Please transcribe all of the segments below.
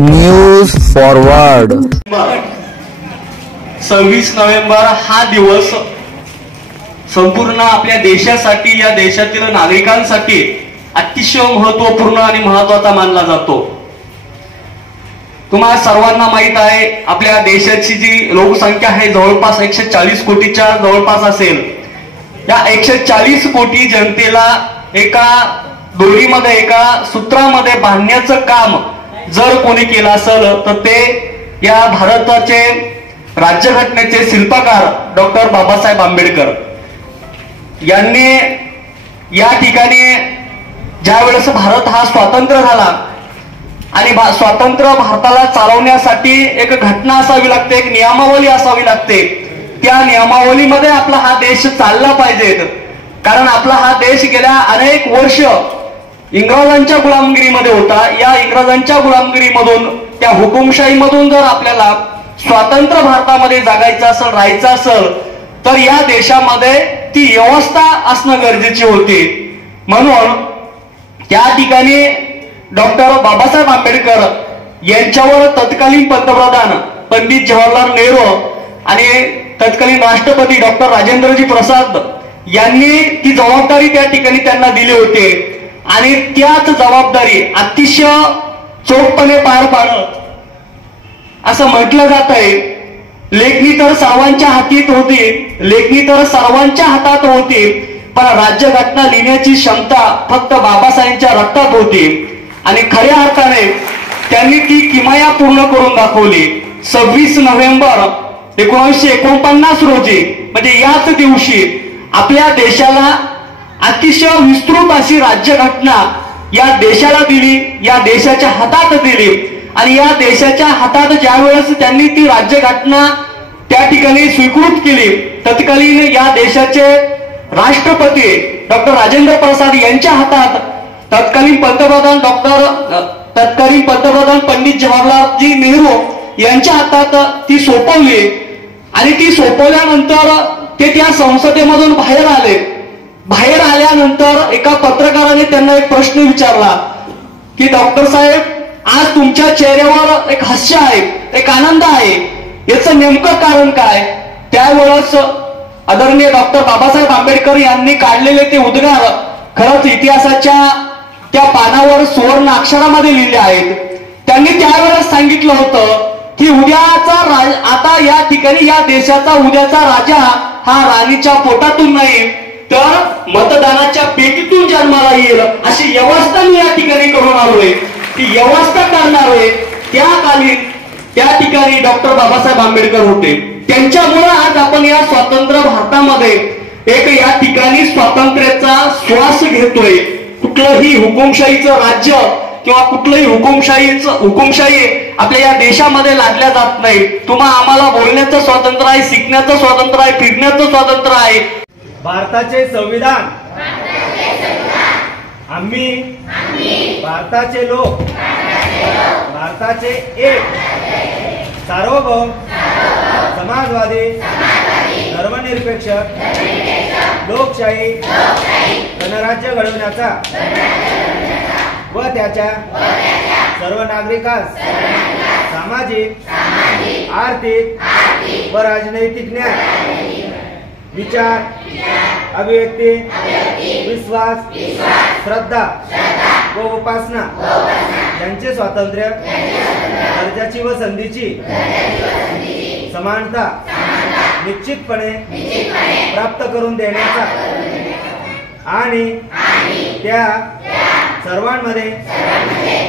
News forward. 26 November हा दिवस संपूर्ण आपल्या देशासाठी, या देशातील नागरिकांसाठी अतिशय महत्वपूर्ण आणि महत्वाचा मानला जातो। तुम्हाला सर्वांना माहित आहे, आपल्या देशाची जी लोकसंख्या आहे जवळपास 140 कोटीच्या जवळपास असेल। या 140 कोटी जनतेला एका दोरीमध्ये, एका सूत्रामध्ये बांधण्याचं काम जर कोणी केलं असेल तर ते या भारताचे राज्यघटनेचे शिल्पकार डॉक्टर बाबासाहेब आंबेडकर यांनी या ठिकाणी ज्या वेळेस भारत हा स्वतंत्र झाला आणि स्वतंत्र भारताला चालवण्यासाठी एक घटना असावी लागते, एक नियमावली असावी लागते। त्या नियमावलीमध्ये आपला हा देश चालला पाहिजे, कारण आपला हा देश गेल्या अनेक वर्ष इंग्रजांच्या गुलामगिरीमध्ये होता। या इंग्रजांच्या गुलामगिरीमधून, त्या हुकुमशाहीमधून जर आपल्याला स्वतंत्र भारतामध्ये जगायचं असेल, राहायचं असेल, तर या देशामध्ये ती व्यवस्था असणं गरजेची होती। म्हणून त्या ठिकाणी डॉक्टर बाबासाहेब आंबेडकर यांच्यावर तत्कालीन पंतप्रधान पंडित जवाहरलाल नेहरू आणि तत्कालीन राष्ट्रपती डॉक्टर राजेंद्रजी प्रसाद यांनी ती जबाबदारी त्या ठिकाणी त्यांना दिली होती आणि त्याच जबाबदारी अतिशय चोखपणे पार पाडत असं म्हटलं जात आहे। लेखणी तर सर्वांच्या हातात होती, लेखणी तर सर्वांच्या हातात होती, पण राज्यघटना लिहिण्याची क्षमता फक्त बाबासाहेबांच्या रक्तात होती आणि खऱ्या अर्थाने त्यांनी ती किमया पूर्ण करून दाखवली। 26 नोव्हेंबर 1949 रोजी म्हणजे याच दिवशी आपल्या देशाला अतिशय विस्तृत अशी राज्यघटना या देशाला दिली, या देशाच्या हातात दिली आणि या देशाच्या हातात ज्या वेळेस त्यांनी ती राज्यघटना त्या ठिकाणी स्वीकृत केली, तत्कालीन या देशाचे राष्ट्रपती डॉक्टर राजेंद्र प्रसाद यांच्या हातात तत्कालीन पंतप्रधान पंडित जवाहरलालजी नेहरू यांच्या हातात ती सोपवली आणि ती सोपवल्यानंतर ते त्या संसदेमधून बाहेर आले। बाहेर आल्यानंतर एका पत्रकाराने त्यांना एक प्रश्न विचारला की डॉक्टर साहेब, आज तुमच्या चेहऱ्यावर एक हास्य आहे, एक आनंद आहे, याचं नेमकं कारण काय? त्यावेळेस आदरणीय डॉक्टर बाबासाहेब आंबेडकर यांनी काढलेले ते उद्गार खरंच इतिहासाच्या त्या पानावर सुवर्ण अक्षरामध्ये लिहिले आहेत। त्यांनी त्यावेळेस सांगितलं होतं की उद्याचा आता या ठिकाणी या देशाचा उद्याचा राजा हा राणीच्या पोटातून नाही तर मतदानाच्या पेटीतून जन्माला येईल, अशी व्यवस्था मी या ठिकाणी करून आलोय। ती व्यवस्था करणारे त्या ठिकाणी डॉक्टर बाबासाहेब आंबेडकर होते। त्यांच्यामुळे आज आपण या स्वतंत्र भारतामध्ये एक या ठिकाणी स्वातंत्र्याचा श्वास घेतोय। कुठलंही हुकुमशाहीचं राज्य किंवा कुठलंही हुकुमशाही आपल्या या देशामध्ये लादल्या जात नाही। तुम्हा आम्हाला बोलण्याचं स्वातंत्र्य आहे, शिकण्याचं स्वातंत्र्य आहे, फिरण्याचं स्वातंत्र्य आहे। भारताचे संविधान आम्ही भारताचे लोक, भारताचे एक सार्वभौम समाजवादी धर्मनिरपेक्ष लोकशाही गणराज्य घडवण्याचा व त्याच्या सर्व नागरिकांस सामाजिक, आर्थिक व राजनैतिक न्याय, विचार, अभिव्यक्ती, विश्वास, श्रद्धा व उपासना यांचे स्वातंत्र्य, दर्जाची व संधीची समानता निश्चितपणे प्राप्त करून देण्याचा आणि त्या सर्वांमध्ये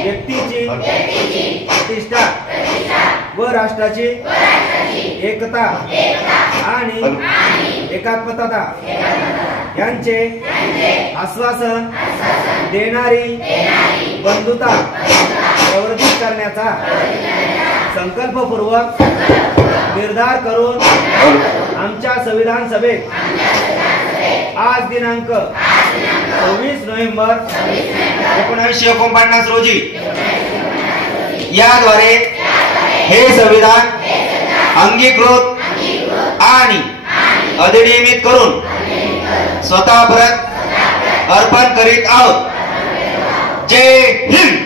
व्यक्तीची प्रतिष्ठा व राष्ट्राची एकता आणि एकात्मता यांचे आश्वासन देणारी बंधुता प्रवर्धित करण्याचा संकल्पपूर्वक निर्धार करून आमच्या संविधान सभेत आज दिनांक 26 नोव्हेंबर 1949 रोजी याद्वारे हे संविधान अंगीकृत आणि अधिनियमित करून स्वतः परत अर्पण करीत आहोत. जय हिंद.